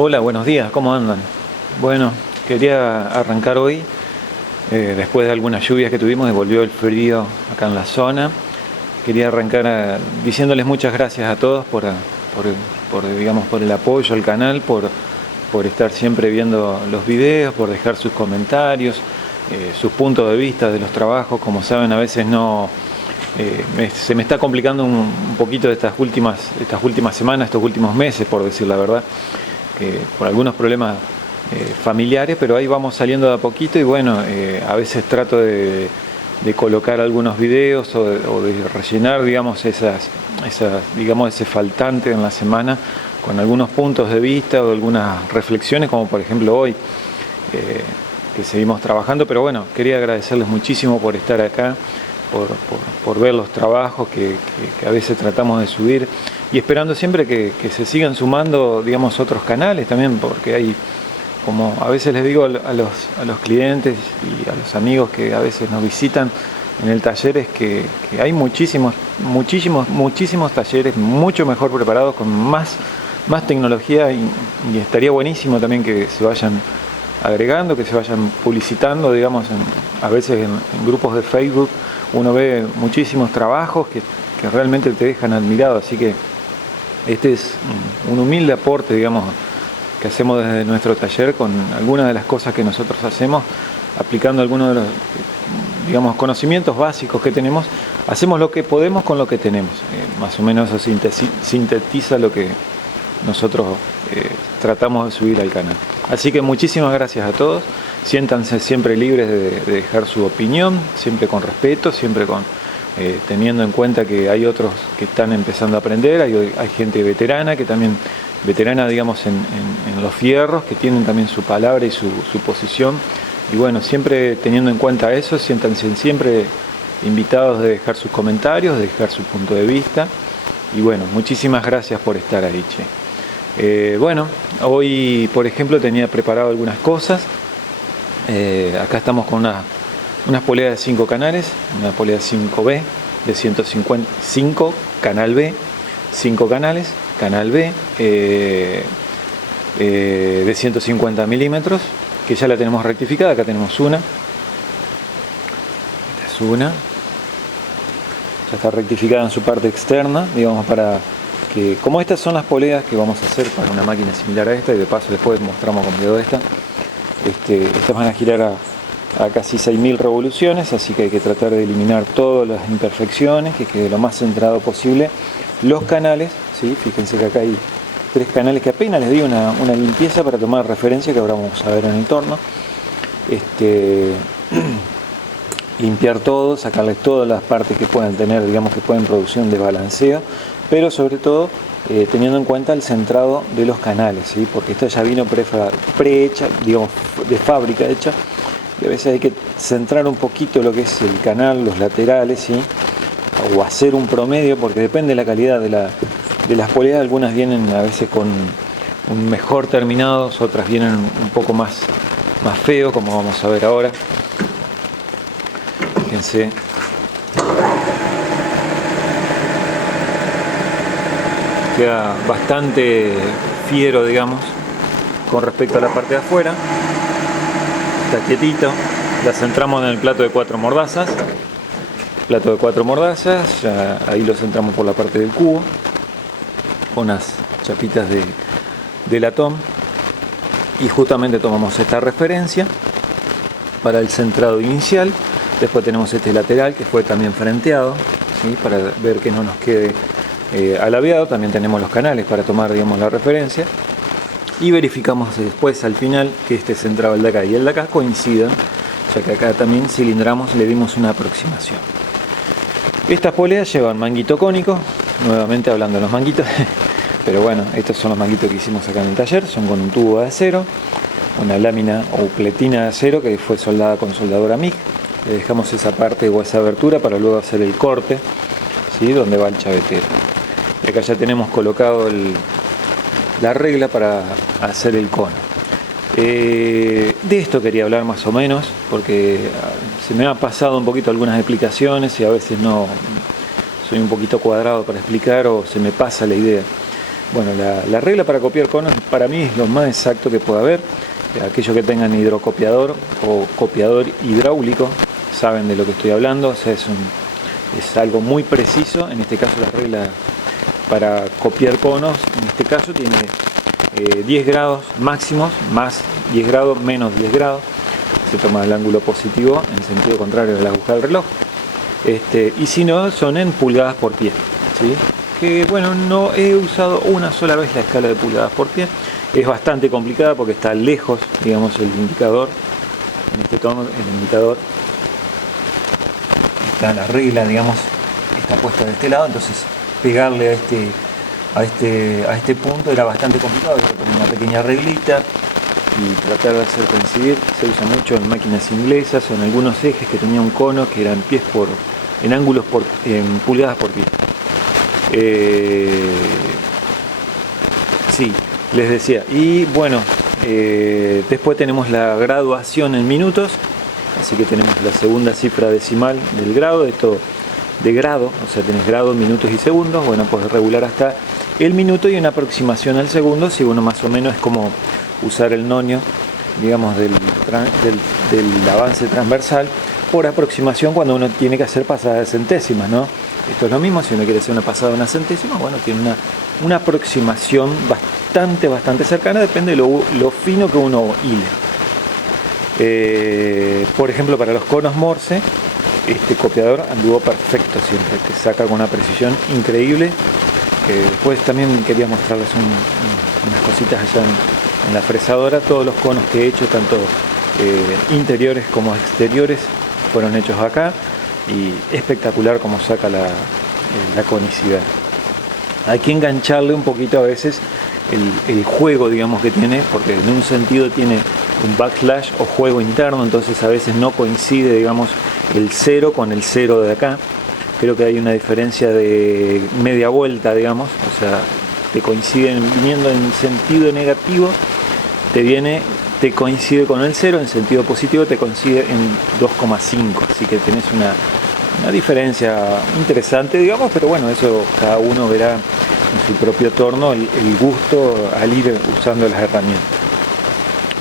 Hola, buenos días, ¿cómo andan? Bueno, quería arrancar hoy, después de algunas lluvias que tuvimos y volvió el frío acá en la zona. Quería arrancar diciéndoles muchas gracias a todos digamos, por el apoyo al canal, por estar siempre viendo los videos, por dejar sus comentarios, sus puntos de vista de los trabajos. Como saben, a veces no... se me está complicando un poquito estas últimas semanas, estos últimos meses, por decir la verdad, por algunos problemas familiares, pero ahí vamos saliendo de a poquito y bueno, a veces trato de colocar algunos videos o de rellenar, digamos, digamos, ese faltante en la semana con algunos puntos de vista o algunas reflexiones, como por ejemplo hoy, que seguimos trabajando. Pero bueno, quería agradecerles muchísimo por estar acá, por ver los trabajos que a veces tratamos de subir, y esperando siempre que se sigan sumando, digamos, otros canales también, porque hay, como a veces les digo a los clientes y a los amigos que a veces nos visitan en el taller, es que hay muchísimos talleres mucho mejor preparados, con más tecnología, y estaría buenísimo también que se vayan agregando, que se vayan publicitando, digamos, a veces en grupos de Facebook uno ve muchísimos trabajos que realmente te dejan admirado. Así que este es un humilde aporte, digamos, que hacemos desde nuestro taller con algunas de las cosas que nosotros hacemos, aplicando algunos de los, digamos, conocimientos básicos que tenemos. Hacemos lo que podemos con lo que tenemos, más o menos eso sintetiza lo que nosotros tratamos de subir al canal. Así que muchísimas gracias a todos. Siéntanse siempre libres de dejar su opinión, siempre con respeto, siempre teniendo en cuenta que hay otros que están empezando a aprender, hay gente veterana, digamos, en los fierros, que tienen también su palabra y su posición. Y bueno, siempre teniendo en cuenta eso, siéntanse siempre invitados de dejar sus comentarios, de dejar su punto de vista. Y bueno, muchísimas gracias por estar ahí, che. Bueno, hoy por ejemplo tenía preparado algunas cosas. Acá estamos con unas poleas de 5 canales, una polea 5B de 155, canal B, 5 canales, canal B, de 150 milímetros, que ya la tenemos rectificada. Acá tenemos una, esta es una, ya está rectificada en su parte externa, digamos, para que, como estas son las poleas que vamos a hacer para una máquina similar a esta, y de paso después mostramos con video estas van a girar a casi 6.000 revoluciones, así que hay que tratar de eliminar todas las imperfecciones, que quede lo más centrado posible. Los canales, ¿sí? Fíjense que acá hay 3 canales que apenas les di una limpieza para tomar referencia, que ahora vamos a ver en el torno. Limpiar todo, sacarles todas las partes que puedan tener, digamos, que pueden producir un desbalanceo, pero sobre todo teniendo en cuenta el centrado de los canales, ¿sí? Porque esta ya vino prehecha, digamos, de fábrica hecha, y a veces hay que centrar un poquito lo que es el canal, los laterales, ¿sí? O hacer un promedio, porque depende de la calidad de las poleas. Algunas vienen a veces con un mejor terminado, otras vienen un poco más feo, como vamos a ver ahora. Fíjense. Queda bastante fiero, digamos, con respecto a la parte de afuera. Está quietito. La centramos en el plato de 4 mordazas. Plato de 4 mordazas, ya ahí lo centramos por la parte del cubo, con unas chapitas de latón, y justamente tomamos esta referencia para el centrado inicial. Después tenemos este lateral que fue también frenteado, ¿sí? Para ver que no nos quede alabeado. También tenemos los canales para tomar, digamos, la referencia, y verificamos después al final que este centrado, el de acá y el de acá, coincidan, ya que acá también cilindramos, le dimos una aproximación. Estas poleas llevan manguito cónico, nuevamente hablando de los manguitos, pero bueno, estos son los manguitos que hicimos acá en el taller. Son con un tubo de acero, una lámina o pletina de acero que fue soldada con soldadora MIG. Le dejamos esa parte o esa abertura para luego hacer el corte, ¿sí? Donde va el chavetero. Y acá ya tenemos colocado la regla para hacer el cono. De esto quería hablar más o menos, porque se me ha pasado un poquito algunas explicaciones y a veces no soy un poquito cuadrado para explicar, o se me pasa la idea. Bueno, la regla para copiar conos para mí es lo más exacto que pueda haber. Aquellos que tengan hidrocopiador o copiador hidráulico saben de lo que estoy hablando, o sea, es algo muy preciso. En este caso la regla para copiar conos, en este caso tiene 10 grados máximos, más 10 grados, menos 10 grados. Se toma el ángulo positivo en sentido contrario de la aguja del reloj. Y si no, son en pulgadas por pie, ¿sí? Que bueno, no he usado una sola vez la escala de pulgadas por pie. Es bastante complicada porque está lejos, digamos, el indicador. En este tono, el indicador está la regla, digamos, está puesta de este lado, entonces pegarle a este punto era bastante complicado. Hay que poner una pequeña reglita y tratar de hacer coincidir. Se usa mucho en máquinas inglesas o en algunos ejes que tenía un cono que eran en ángulos en pulgadas por pie. Sí, les decía. Y bueno, después tenemos la graduación en minutos, así que tenemos la segunda cifra decimal del grado. Esto de grado, o sea, tenés grado, minutos y segundos. Bueno, podés regular hasta el minuto y una aproximación al segundo, si uno más o menos es como usar el nonio, digamos, del avance transversal por aproximación cuando uno tiene que hacer pasadas de centésimas, ¿no? Esto es lo mismo, si uno quiere hacer una pasada de una centésima, bueno, tiene una aproximación bastante cercana, depende de lo fino que uno hile. Por ejemplo, para los conos Morse, este copiador anduvo perfecto siempre, te saca con una precisión increíble. Después también quería mostrarles unas cositas allá en la fresadora. Todos los conos que he hecho, tanto interiores como exteriores, fueron hechos acá, y espectacular como saca la conicidad. Hay que engancharle un poquito a veces el juego, digamos, que tiene, porque en un sentido tiene un backslash o juego interno, entonces a veces no coincide, digamos, el 0 con el 0 de acá. Creo que hay una diferencia de media vuelta, digamos, o sea, te coinciden viniendo en sentido negativo, te coincide con el 0, en sentido positivo te coincide en 2,5, así que tenés una diferencia interesante, digamos, pero bueno, eso cada uno verá en su propio torno el gusto al ir usando las herramientas.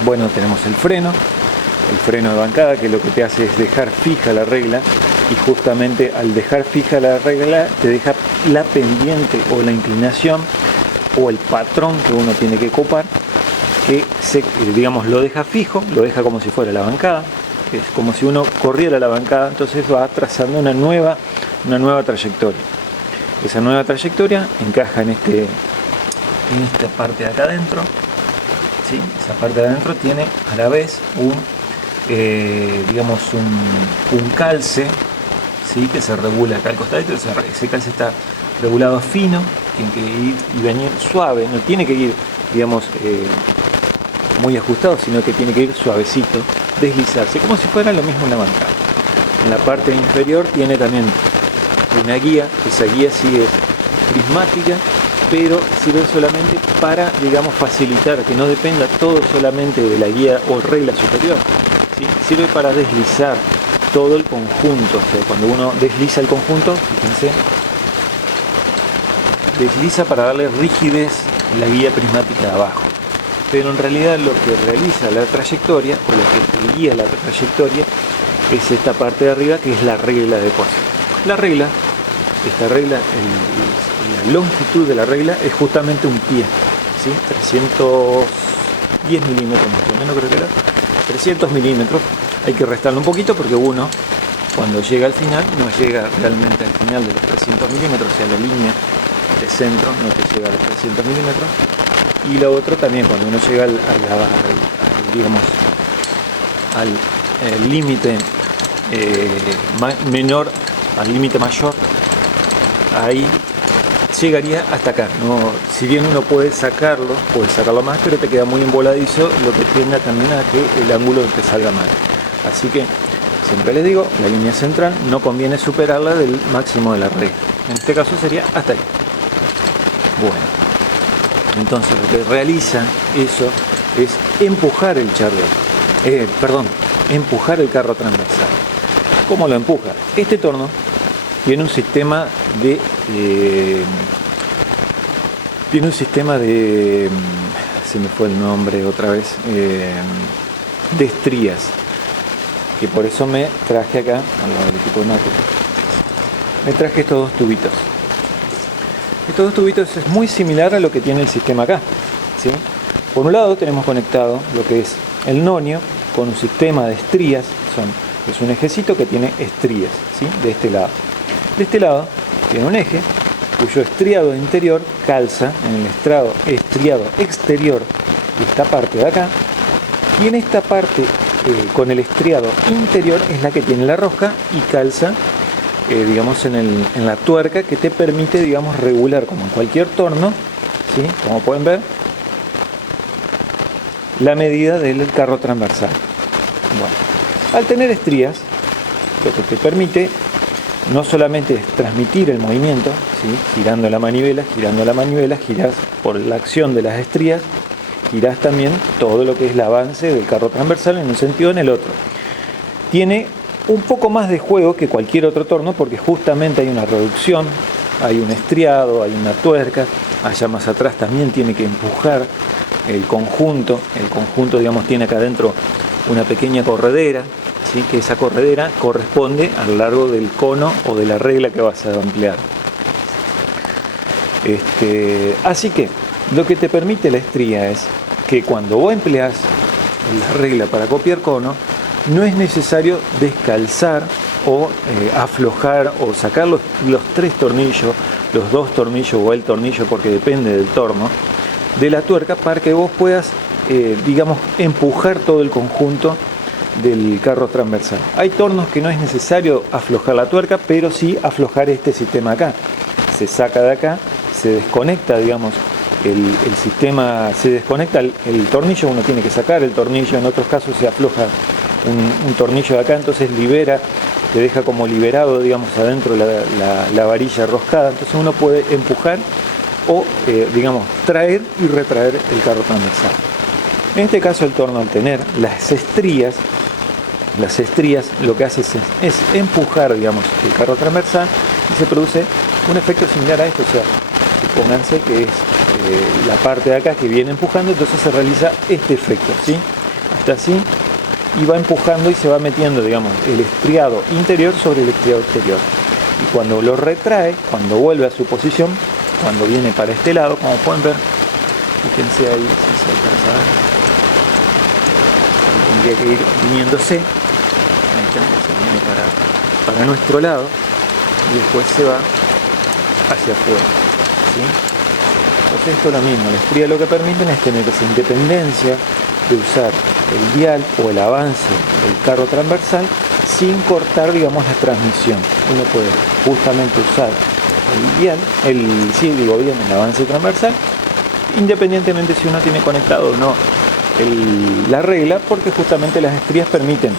Bueno, tenemos el freno de bancada, que lo que te hace es dejar fija la regla, y justamente al dejar fija la regla te deja la pendiente o la inclinación o el patrón que uno tiene que copar, que digamos, lo deja fijo, lo deja como si fuera la bancada, es como si uno corriera la bancada, entonces va trazando una nueva trayectoria. Esa nueva trayectoria encaja en esta parte de acá adentro, ¿sí? Esa parte de adentro tiene a la vez un calce, ¿sí? Que se regula acá al costadito. Ese calce está regulado fino, tiene que ir y venir suave, no tiene que ir, digamos, muy ajustado, sino que tiene que ir suavecito, deslizarse, como si fuera lo mismo en la bancada. En la parte inferior tiene también una guía. Esa guía sí es prismática, pero sirve solamente para, digamos, facilitar que no dependa todo solamente de la guía o regla superior, ¿sí? Sirve para deslizar todo el conjunto, o sea, cuando uno desliza el conjunto, fíjense, desliza para darle rigidez a la guía prismática de abajo. Pero en realidad lo que realiza la trayectoria, o lo que guía la trayectoria, es esta parte de arriba, que es la regla de depósito. La longitud de la regla es justamente un pie, ¿sí? 310 milímetros más o menos, creo que era 300 milímetros. Hay que restarlo un poquito porque uno, cuando llega al final, no llega realmente al final de los 300 milímetros, o sea, la línea de centro no te llega a los 300 milímetros. Y lo otro también, cuando uno llega al límite menor, al límite mayor, ahí llegaría hasta acá. No, si bien uno puede sacarlo más, pero te queda muy emboladizo, lo que tiende también a que el ángulo te salga mal. Así que siempre les digo, la línea central no conviene superarla del máximo de la regla. En este caso sería hasta ahí. Bueno, entonces lo que realiza eso es empujar el empujar el carro transversal. ¿Cómo lo empuja? Este torno tiene un sistema Tiene un sistema de, se me fue el nombre otra vez, de estrías, que por eso me traje acá, al lado del equipo de mate, me traje estos dos tubitos. Estos dos tubitos es muy similar a lo que tiene el sistema acá, ¿sí? Por un lado tenemos conectado lo que es el nonio con un sistema de estrías, es un ejecito que tiene estrías, ¿sí? De este lado. De este lado tiene un eje cuyo estriado interior calza en el estriado exterior de esta parte de acá, y en esta parte con el estriado interior es la que tiene la rosca y calza digamos en la tuerca que te permite, digamos, regular como en cualquier torno, ¿sí? Como pueden ver, la medida del carro transversal. Bueno, al tener estrías, lo que te permite no solamente es transmitir el movimiento, ¿sí? Girando la manivela, girás por la acción de las estrías, girás también todo lo que es el avance del carro transversal en un sentido o en el otro. Tiene un poco más de juego que cualquier otro torno porque justamente hay una reducción, hay un estriado, hay una tuerca, allá más atrás también tiene que empujar el conjunto, digamos, tiene acá adentro una pequeña corredera, ¿sí? Que esa corredera corresponde a lo largo del cono o de la regla que vas a emplear. Así que lo que te permite la estría es que cuando vos empleás la regla para copiar cono, no es necesario descalzar o aflojar o sacar los tres tornillos, los dos tornillos o el tornillo, porque depende del torno, de la tuerca para que vos puedas, digamos, empujar todo el conjunto del carro transversal. Hay tornos que no es necesario aflojar la tuerca, pero sí aflojar este sistema acá. Se saca de acá, se desconecta, digamos, el sistema, se desconecta el tornillo, uno tiene que sacar el tornillo, en otros casos se afloja un tornillo de acá, entonces libera, te deja como liberado, digamos, adentro la varilla roscada, entonces uno puede empujar o, digamos, traer y retraer el carro transversal. En este caso el torno, al tener las estrías lo que hace es empujar, digamos, el carro transversal y se produce un efecto similar a esto, o sea, supónganse que es la parte de acá que viene empujando, entonces se realiza este efecto, ¿sí? Está así y va empujando y se va metiendo, digamos, el estriado interior sobre el estriado exterior. Y cuando lo retrae, cuando vuelve a su posición, cuando viene para este lado, como pueden ver, fíjense ahí si se alcanza a ver, tendría que ir viniéndose, ahí está, se viene para nuestro lado y después se va hacia afuera, ¿sí? Entonces esto es lo mismo, la estría lo que permiten es tener esa independencia de usar el dial o el avance del carro transversal sin cortar, digamos, la transmisión. Uno puede justamente usar el dial, el avance transversal, independientemente si uno tiene conectado o no la regla, porque justamente las estrías permiten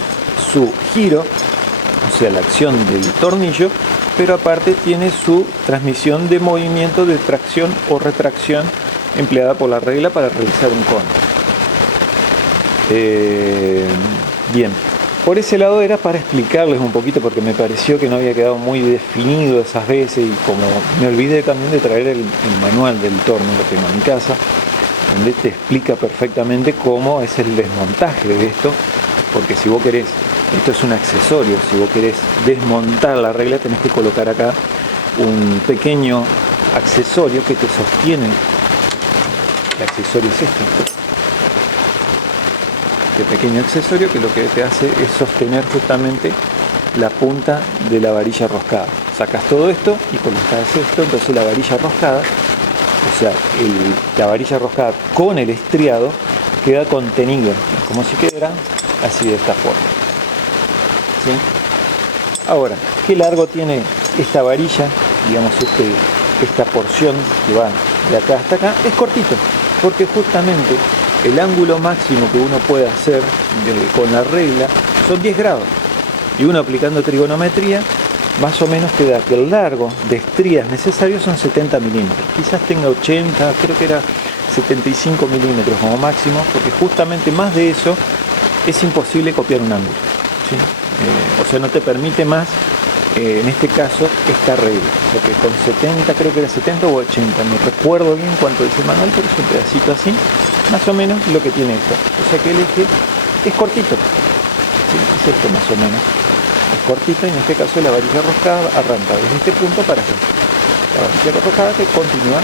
su giro, o sea, la acción del tornillo, pero aparte tiene su transmisión de movimiento de tracción o retracción empleada por la regla para realizar un cono. Bien, por ese lado era para explicarles un poquito porque me pareció que no había quedado muy definido esas veces y como me olvidé también de traer el manual del torno, lo tengo en mi casa, donde te explica perfectamente cómo es el desmontaje de esto, porque si vos querés, esto es un accesorio, si vos querés desmontar la regla tenés que colocar acá un pequeño accesorio que te sostiene. El accesorio es este pequeño accesorio que lo que te hace es sostener justamente la punta de la varilla roscada. Sacas todo esto y colocas esto, entonces la varilla roscada, o sea, la varilla roscada con el estriado queda contenido, como si quedara así de esta forma, ¿sí? Ahora, ¿qué largo tiene esta varilla? Digamos, esta porción que va de acá hasta acá es cortito, porque justamente el ángulo máximo que uno puede hacer con la regla son 10 grados. Y uno aplicando trigonometría, más o menos te da que el largo de estrías necesarios son 70 milímetros. Quizás tenga 80, creo que era 75 milímetros como máximo, porque justamente más de eso es imposible copiar un ángulo, ¿sí? O sea, no te permite más en este caso esta regla, o sea que con 70, creo que era 70 o 80, no recuerdo bien cuánto dice el manual, pero es un pedacito así, más o menos lo que tiene esto. O sea que el eje es cortito, ¿sí? Es esto más o menos, es cortito, y en este caso la varilla roscada arranca desde este punto para acá. La varilla roscada que continúa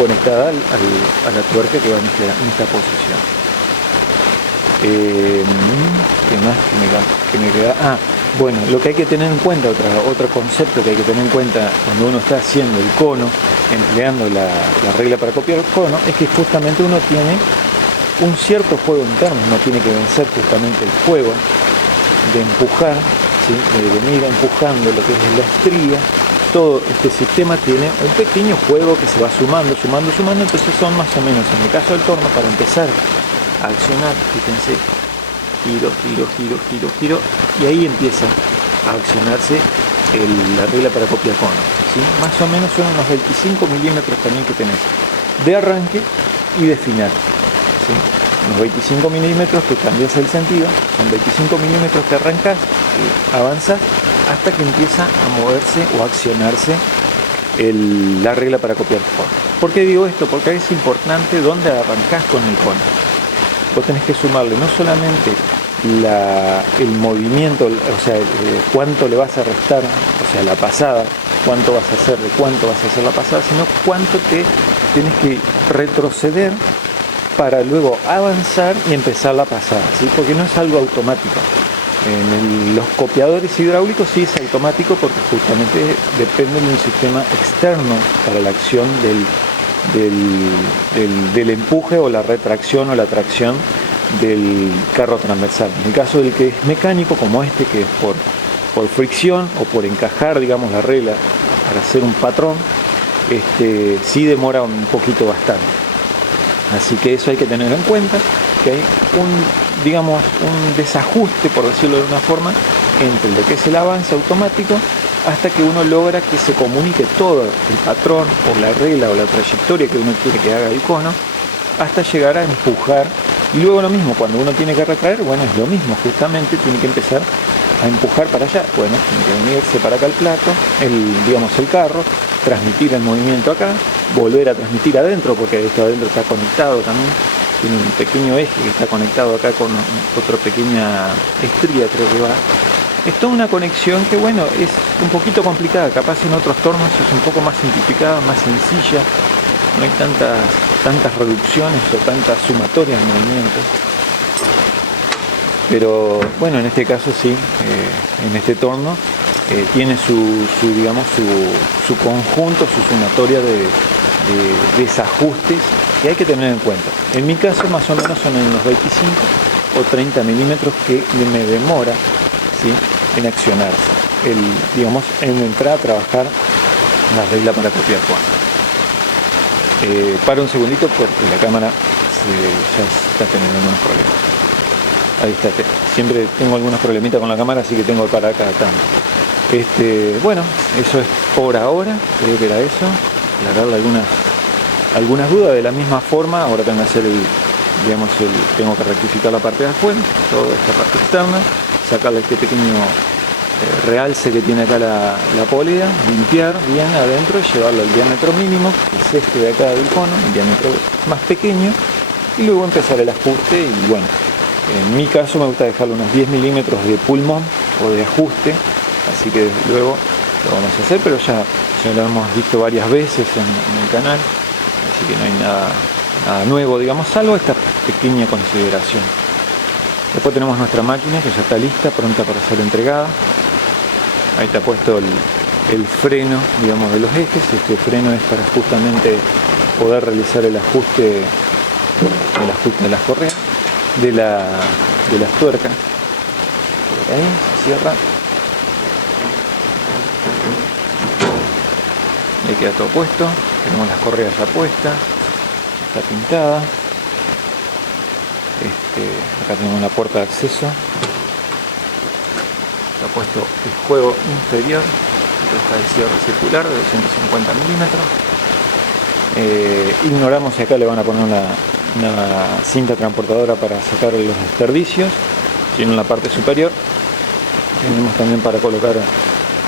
conectada a la tuerca que va en esta posición. ¿Qué más que me queda? Bueno, lo que hay que tener en cuenta, otro concepto que hay que tener en cuenta cuando uno está haciendo el cono, empleando la regla para copiar el cono, es que justamente uno tiene un cierto juego interno, uno tiene que vencer justamente el juego de empujar, ¿sí? De venir empujando lo que es la estría. Todo este sistema tiene un pequeño juego que se va sumando, entonces son más o menos, en el caso del torno, para empezar a accionar, fíjense, giro, y ahí empieza a accionarse la regla para copiar cono, ¿sí? Más o menos son unos 25 milímetros también que tenés de arranque y de final, ¿sí? Unos 25 milímetros que cambias el sentido, son 25 milímetros que arrancas, que avanzas, hasta que empieza a moverse o a accionarse la regla para copiar cono. ¿Por qué digo esto? Porque es importante dónde arrancás con el cono. Vos tenés que sumarle no solamente el movimiento, o sea, cuánto le vas a restar, o sea, la pasada, cuánto vas a hacer, de cuánto vas a hacer la pasada, sino cuánto te tenés que retroceder para luego avanzar y empezar la pasada, ¿sí? Porque no es algo automático. En los copiadores hidráulicos sí es automático porque justamente depende de un sistema externo para la acción del empuje o la retracción o la tracción del carro transversal. En el caso del que es mecánico, como este, que es por fricción o por encajar, digamos, la regla para hacer un patrón, sí demora un poquito bastante. Así que eso hay que tener en cuenta, que hay un desajuste, por decirlo de una forma, entre lo que es el avance automático hasta que uno logra que se comunique todo el patrón o la regla o la trayectoria que uno quiere que haga el cono, hasta llegar a empujar. Y luego lo mismo, cuando uno tiene que retraer, bueno, es lo mismo, justamente tiene que empezar a empujar para allá. Bueno, tiene que venirse para acá el plato, el carro, transmitir el movimiento acá, volver a transmitir adentro, porque esto adentro está conectado también, tiene un pequeño eje que está conectado acá con otra pequeña estría, creo que va. Es toda una conexión que, bueno, es un poquito complicada, capaz en otros tornos es un poco más simplificada, más sencilla, no hay tantas reducciones o tantas sumatorias de movimientos. Pero bueno, en este caso sí, en este torno tiene su conjunto, su sumatoria de desajustes que hay que tener en cuenta. En mi caso más o menos son en unos 25 o 30 milímetros que me demora, ¿sí?, en accionarse, en entrar a trabajar la regla para copiar cono. Paro un segundito porque la cámara ya está teniendo algunos problemas. Ahí está, siempre tengo algunos problemitas con la cámara, así que tengo que parar cada tanto. Bueno, eso es por ahora, creo que era eso, aclararle algunas dudas. De la misma forma, ahora tengo que hacer tengo que rectificar la parte de afuera, toda esta parte externa, sacarle este pequeño realce que tiene acá la polea, limpiar bien adentro y llevarlo al diámetro mínimo, que es este de acá del cono, el diámetro más pequeño, y luego empezar el ajuste. Y bueno, en mi caso me gusta dejarle unos 10 milímetros de pulmón o de ajuste, así que luego lo vamos a hacer, pero ya lo hemos visto varias veces en el canal, así que no hay nada nuevo, digamos, salvo esta pequeña consideración. Después tenemos nuestra máquina que ya está lista, pronta para ser entregada. Ahí está puesto el freno, digamos, de los ejes. Este freno es para justamente poder realizar el ajuste de las correas, de las tuercas. Ahí se cierra. Ahí queda todo puesto. Tenemos las correas ya puestas. Está pintada. Acá tenemos una puerta de acceso. Está puesto el juego inferior. Esto está el cierre circular de 250 milímetros. Ignoramos si acá le van a poner una cinta transportadora para sacar los desperdicios, sino en la parte superior. Tenemos también para colocar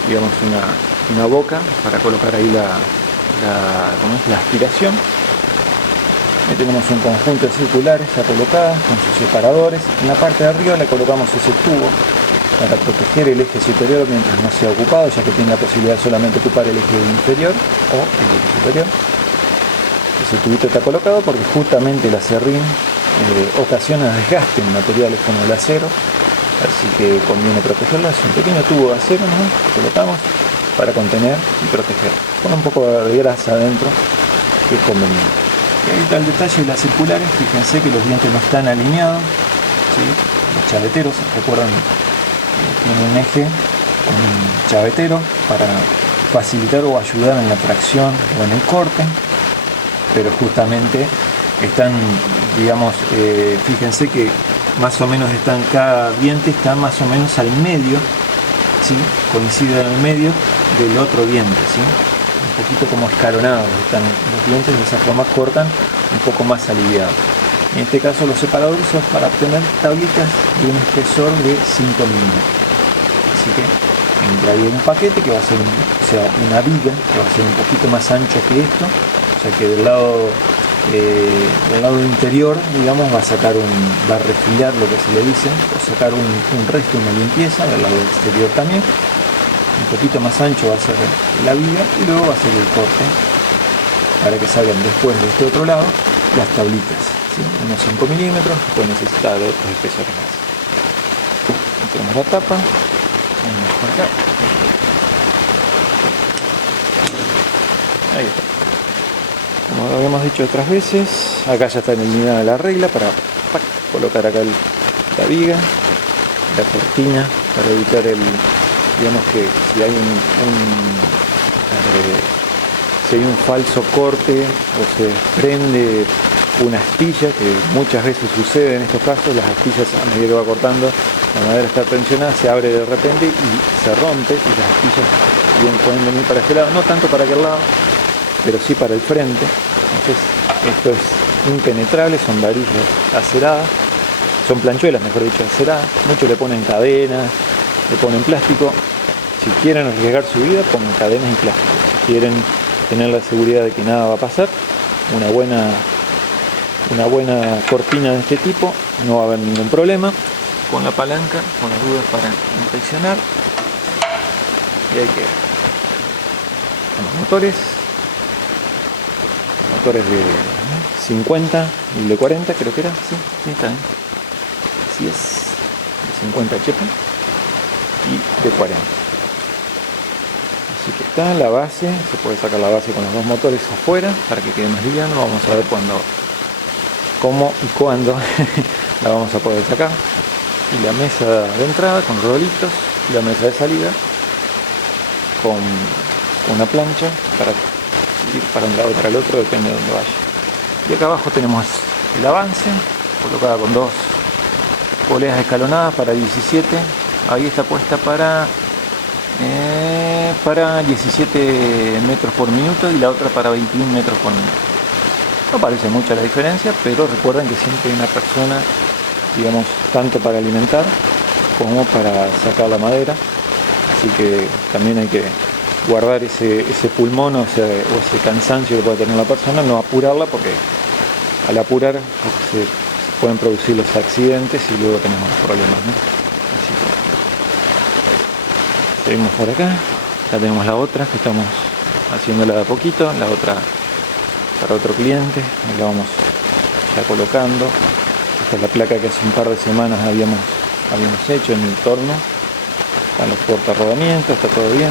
digamos, una boca para colocar ahí ¿cómo es? La aspiración. Ahí tenemos un conjunto de circulares ya colocadas con sus separadores. En la parte de arriba le colocamos ese tubo para proteger el eje superior mientras no sea ocupado, ya que tiene la posibilidad de solamente ocupar el eje inferior o el eje superior. Ese tubito está colocado porque justamente el acerrín ocasiona desgaste en materiales como el acero, así que conviene protegerlo. Es un pequeño tubo de acero, ¿no?, que colocamos para contener y proteger, con un poco de grasa adentro, que es conveniente. Y ahí está el detalle de las circulares. Fíjense que los dientes no están alineados, ¿sí? Los chaveteros, recuerdan, tiene un eje con un chavetero para facilitar o ayudar en la tracción o en el corte, pero justamente están, digamos, fíjense que más o menos cada diente está más o menos al medio, ¿sí? Coincide en el medio del otro diente, ¿sí? Un poquito como escalonados están los dientes, de esa forma cortan un poco más aliviados. En este caso los separadores son para obtener tablitas de un espesor de 5 milímetros. Así que entra ahí un paquete que va a ser una viga que va a ser un poquito más ancho que esto, o sea que del lado interior, digamos, va a refilar, lo que se le dice, o sacar un resto, una limpieza. Del lado exterior también, un poquito más ancho va a ser la viga y luego va a ser el corte para que salgan después de este otro lado las tablitas, ¿sí? Unos 5 milímetros, puede necesitar otros espesores más. Tenemos la tapa, vamos por acá, ahí está. Como habíamos dicho otras veces, acá ya está eliminada la regla para colocar acá la viga, la cortina, para evitar digamos que si hay si hay un falso corte o se desprende una astilla, que muchas veces sucede en estos casos, las astillas a medida que va cortando, la madera está tensionada, se abre de repente y se rompe, y las astillas bien pueden venir para este lado, no tanto para aquel lado, pero sí para el frente. Entonces esto es impenetrable, son varillas aceradas, son planchuelas, mejor dicho, aceradas. Muchos le ponen cadenas, le ponen plástico. Si quieren arriesgar su vida, pongan cadenas y plástico. Si quieren tener la seguridad de que nada va a pasar, una buena cortina de este tipo, no va a haber ningún problema. Con la palanca, con las dudas para inspeccionar, y ahí queda. Con los motores de 50 y de 40, creo que era, sí, está bien. Así es, de 50 HP y de 40. Así que está la base, se puede sacar la base con los dos motores afuera para que quede más liviano. Vamos a ver cómo y cuándo la vamos a poder sacar. Y la mesa de entrada con rodolitos, y la mesa de salida con una plancha para ir para un lado o para el otro, depende de dónde vaya. Y acá abajo tenemos el avance, colocada con dos poleas escalonadas para 17. Ahí está puesta para 17 metros por minuto y la otra para 21 metros por minuto. No parece mucha la diferencia, pero recuerden que siempre hay una persona, digamos, tanto para alimentar como para sacar la madera, así que también hay que guardar ese pulmón o ese cansancio que puede tener la persona, no apurarla, porque al apurar se pueden producir los accidentes y luego tenemos problemas, ¿no? Así que seguimos por acá. Ya tenemos la otra que estamos haciéndola de a poquito, la otra para otro cliente, la vamos ya colocando. Esta es la placa que hace un par de semanas habíamos hecho en el torno. Están los portarrodamientos, está todo bien.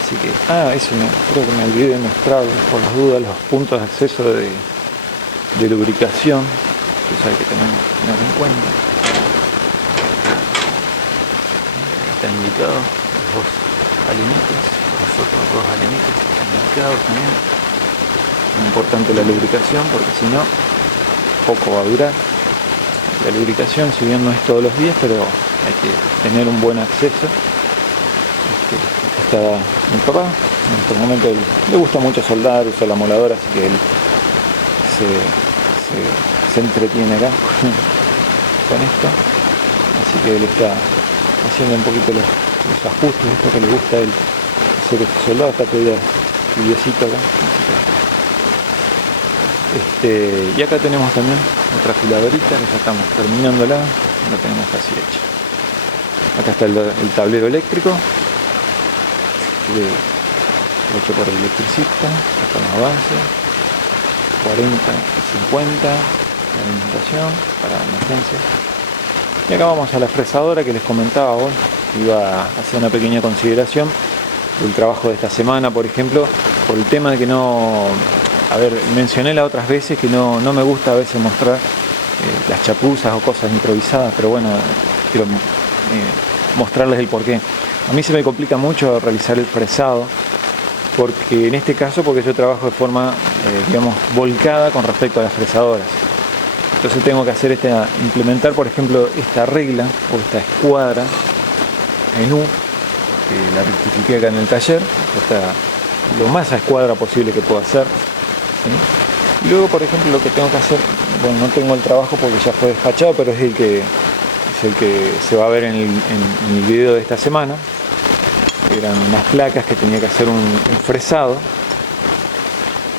Así que, eso creo que me olvidé de mostrarles por las dudas los puntos de acceso de lubricación, que es algo que tenemos que tener en cuenta. Están indicados los dos alenites, los otros dos alenites están indicados también. Es importante la lubricación porque si no, poco va a durar. La lubricación, si bien no es todos los días, pero hay que tener un buen acceso. Está mi papá, en estos momentos le gusta mucho soldar, usa la moladora, así que él se entretiene acá con esto. Así que él está haciendo un poquito los ajustes, esto que le gusta a él hacer este soldado, está todavía tibiecito acá. Y acá tenemos también otra afiladorita que ya estamos terminándola, la tenemos casi hecha. Acá está el tablero eléctrico, hecho por el electricista. Acá están las bases, 40 y 50, la alimentación para emergencias. Y acá vamos a la fresadora que les comentaba hoy. Iba a hacer una pequeña consideración del trabajo de esta semana, por ejemplo, por el tema de que no... A ver, mencioné las otras veces que no me gusta a veces mostrar las chapuzas o cosas improvisadas, pero bueno, quiero mostrarles el porqué. A mí se me complica mucho realizar el fresado, porque en este caso, porque yo trabajo de forma, digamos, volcada con respecto a las fresadoras. Entonces tengo que hacer implementar, por ejemplo, esta regla o esta escuadra en U, que la rectifiqué acá en el taller, está lo más a escuadra posible que puedo hacer. ¿Sí? Y luego, por ejemplo, lo que tengo que hacer, bueno, no tengo el trabajo porque ya fue despachado, pero es el que se va a ver en el video de esta semana. Eran unas placas que tenía que hacer un fresado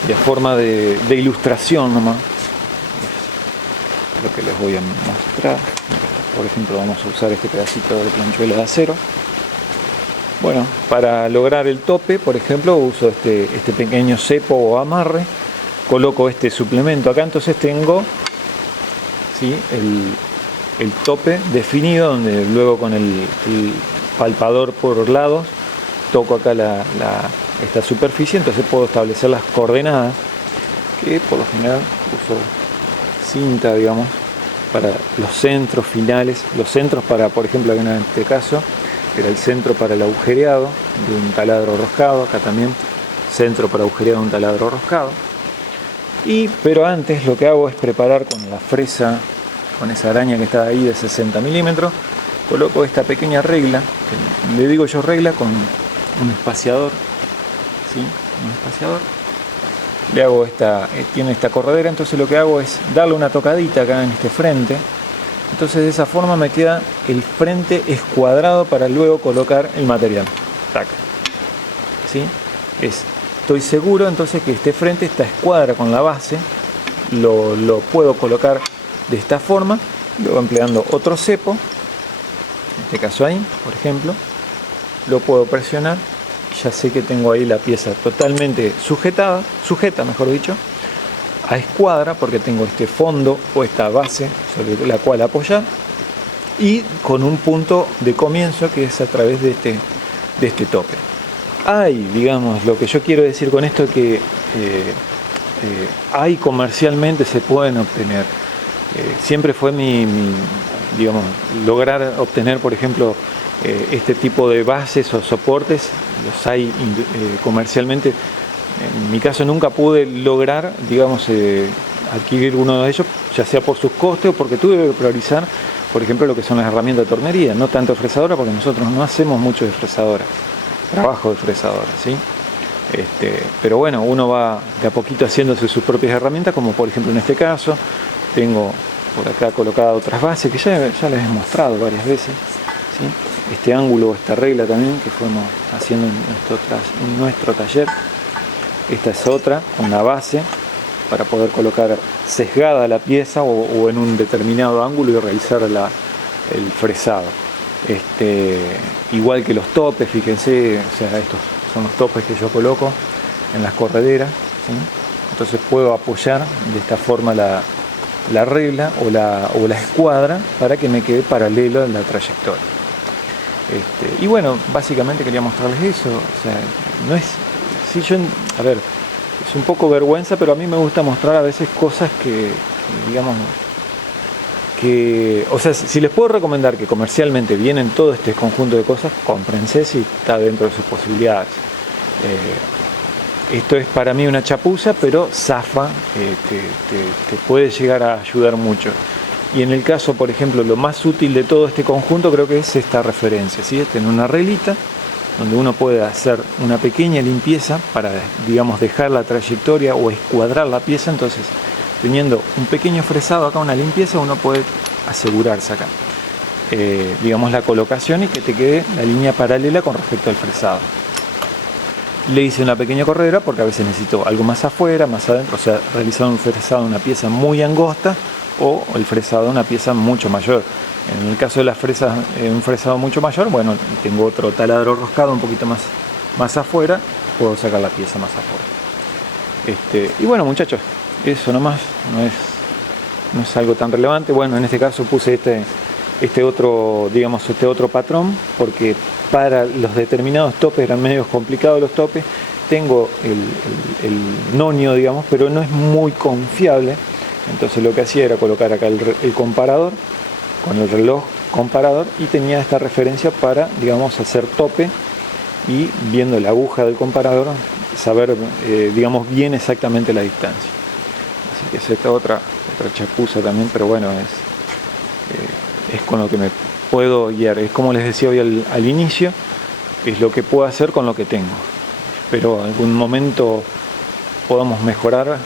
de forma de ilustración nomás. Es lo que les voy a mostrar. Por ejemplo, vamos a usar este pedacito de planchuela de acero. Bueno, para lograr el tope, por ejemplo, uso este pequeño cepo o amarre. Coloco este suplemento acá, entonces tengo, ¿sí?, el tope definido, donde luego con el palpador por lados toco acá esta superficie, entonces puedo establecer las coordenadas, que por lo general uso cinta, digamos, para los centros finales, los centros para, por ejemplo, en este caso era el centro para el agujereado de un taladro roscado, acá también centro para agujereado de un taladro roscado. Pero antes lo que hago es preparar con la fresa, con esa araña que está ahí de 60 milímetros, coloco esta pequeña regla, que le digo yo regla, con un espaciador, ¿sí? Un espaciador. Le hago tiene esta corredera, entonces lo que hago es darle una tocadita acá en este frente. Entonces de esa forma me queda el frente escuadrado para luego colocar el material. Tac. ¿Sí? Estoy seguro entonces que este frente está escuadra con la base. Lo puedo colocar de esta forma, luego empleando otro cepo, en este caso ahí, por ejemplo, lo puedo presionar. Ya sé que tengo ahí la pieza totalmente sujeta, mejor dicho, a escuadra, porque tengo este fondo o esta base sobre la cual apoyar, y con un punto de comienzo que es a través de este tope. Digamos, lo que yo quiero decir con esto es que hay comercialmente, se pueden obtener. Siempre fue digamos, lograr obtener, por ejemplo, este tipo de bases o soportes, los hay comercialmente. En mi caso nunca pude lograr, digamos, adquirir uno de ellos, ya sea por sus costes o porque tuve que priorizar, por ejemplo, lo que son las herramientas de tornería, no tanto fresadora, porque nosotros no hacemos mucho de fresadora, trabajo de fresadora, ¿sí? Pero bueno, uno va de a poquito haciéndose sus propias herramientas, como por ejemplo en este caso, tengo por acá colocadas otras bases que ya les he mostrado varias veces, ¿sí? Este ángulo, esta regla también que fuimos haciendo en nuestro taller. Esta es otra, una base para poder colocar sesgada la pieza o en un determinado ángulo y realizar el fresado. Igual que los topes, fíjense, o sea, estos son los topes que yo coloco en las correderas, ¿sí? Entonces puedo apoyar de esta forma la regla o la escuadra para que me quede paralelo en la trayectoria. Y bueno, básicamente quería mostrarles eso. O sea, no es... Si yo, a ver, es un poco vergüenza, pero a mí me gusta mostrar a veces cosas que digamos, o sea, si les puedo recomendar que comercialmente vienen todo este conjunto de cosas, cómprense si está dentro de sus posibilidades. Esto es para mí una chapuza, pero zafa, te puede llegar a ayudar mucho. Y en el caso, por ejemplo, lo más útil de todo este conjunto creo que es esta referencia, ¿sí? Tener una reglita donde uno puede hacer una pequeña limpieza para, digamos, dejar la trayectoria o escuadrar la pieza. Entonces, teniendo un pequeño fresado acá, una limpieza, uno puede asegurarse acá. digamos, la colocación y que te quede la línea paralela con respecto al fresado. Le hice una pequeña corredera porque a veces necesito algo más afuera, más adentro, o sea, realizar un fresado de una pieza muy angosta o el fresado de una pieza mucho mayor. En el caso de las fresas, un fresado mucho mayor, bueno, tengo otro taladro roscado un poquito más afuera, puedo sacar la pieza más afuera. Y bueno, muchachos, eso nomás, no es algo tan relevante. Bueno, en este caso puse este otro patrón porque para los determinados topes eran medio complicados los topes. Tengo el nonio, digamos, pero no es muy confiable. Entonces lo que hacía era colocar acá el comparador con el reloj comparador y tenía esta referencia para, digamos, hacer tope y viendo la aguja del comparador saber, digamos, bien exactamente la distancia. Así que es esta otra chapuza también, pero bueno, es con lo que me puedo guiar. Es como les decía hoy al inicio, es lo que puedo hacer con lo que tengo. Pero en algún momento podamos mejorar,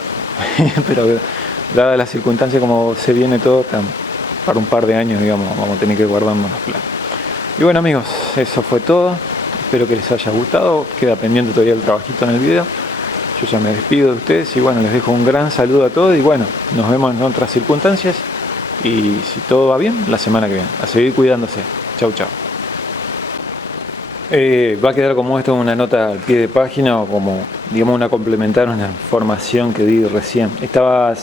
pero dadas las circunstancias como se viene todo, para un par de años, digamos, vamos a tener que guardarnos los planes. Y bueno, amigos, eso fue todo. Espero que les haya gustado. Queda pendiente todavía el trabajito en el video. Yo ya me despido de ustedes y bueno, les dejo un gran saludo a todos y bueno, nos vemos en otras circunstancias y si todo va bien, la semana que viene. A seguir cuidándose. Chau, chau. Va a quedar como esto una nota al pie de página o como, digamos, una complementar una información que di recién. Estaba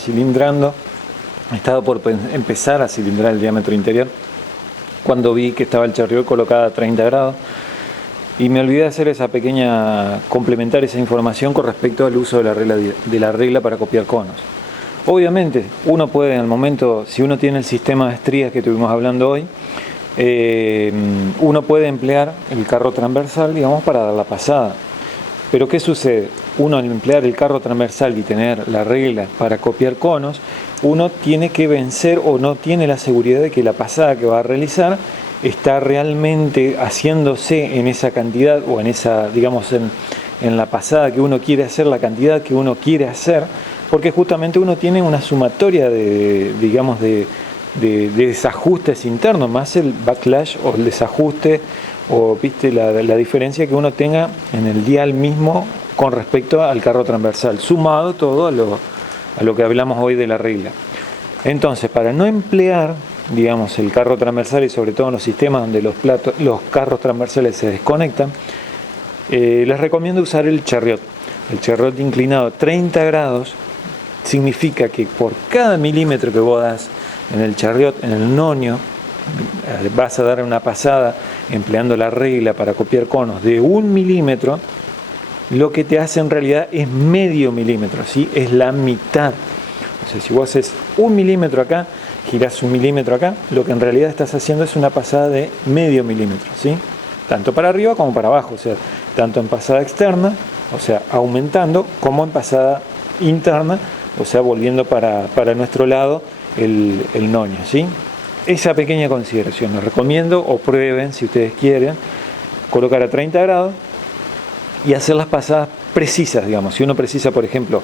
por empezar a cilindrar el diámetro interior cuando vi que estaba el Charriot colocada a 30 grados y me olvidé de hacer complementar esa información con respecto al uso de la regla para copiar conos. Obviamente uno puede en el momento, si uno tiene el sistema de estrías que estuvimos hablando hoy, uno puede emplear el carro transversal, digamos, para dar la pasada. Pero ¿qué sucede? Uno al emplear el carro transversal y tener la regla para copiar conos, uno tiene que vencer o no tiene la seguridad de que la pasada que va a realizar está realmente haciéndose en esa cantidad o en esa, digamos, en la pasada que uno quiere hacer, la cantidad que uno quiere hacer, porque justamente uno tiene una sumatoria de desajustes internos, más el backlash o el desajuste o viste la diferencia que uno tenga en el dial mismo con respecto al carro transversal, sumado todo a lo que hablamos hoy de la regla. Entonces, para no emplear, digamos, el carro transversal y sobre todo en los sistemas donde los carros transversales se desconectan, les recomiendo usar el Charriot. El Charriot inclinado 30 grados significa que por cada milímetro que vos das en el Charriot, en el nonio, vas a dar una pasada empleando la regla para copiar conos de 1 milímetro, lo que te hace en realidad es medio milímetro, ¿sí? Es la mitad. O sea, si vos haces 1 milímetro acá, girás 1 milímetro acá, lo que en realidad estás haciendo es una pasada de medio milímetro, ¿sí? Tanto para arriba como para abajo, o sea, tanto en pasada externa, o sea, aumentando, como en pasada interna, o sea, volviendo para nuestro lado el nonio, ¿sí? Esa pequeña consideración, les recomiendo o prueben si ustedes quieren, colocar a 30 grados y hacer las pasadas precisas, digamos. Si uno precisa, por ejemplo,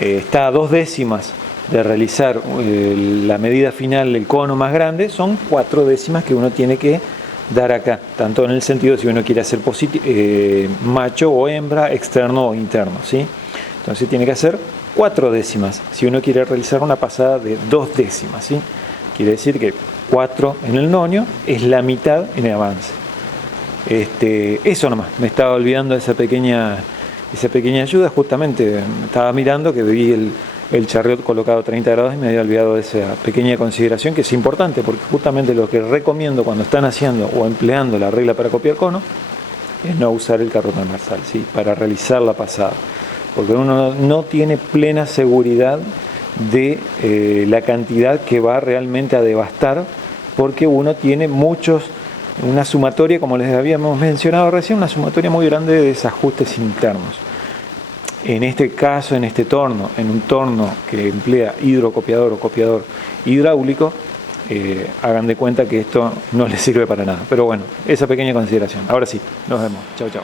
está a 2 décimas de realizar la medida final del cono más grande, son 4 décimas que uno tiene que dar acá, tanto en el sentido de si uno quiere hacer macho o hembra, externo o interno, ¿sí? Entonces tiene que hacer 4 décimas si uno quiere realizar una pasada de 2 décimas, ¿sí? Quiere decir que 4 en el nonio es la mitad en el avance. Eso nomás, me estaba olvidando de esa pequeña ayuda. Justamente estaba mirando que vi el Charriot colocado a 30 grados y me había olvidado de esa pequeña consideración que es importante, porque justamente lo que recomiendo cuando están haciendo o empleando la regla para copiar cono es no usar el carro transversal, ¿sí? Para realizar la pasada, porque uno no tiene plena seguridad de la cantidad que va realmente a devastar, porque uno tiene una sumatoria, como les habíamos mencionado recién, una sumatoria muy grande de desajustes internos. En este caso, en un torno que emplea hidrocopiador o copiador hidráulico, hagan de cuenta que esto no les sirve para nada. Pero bueno, esa pequeña consideración. Ahora sí, nos vemos. Chao, chao.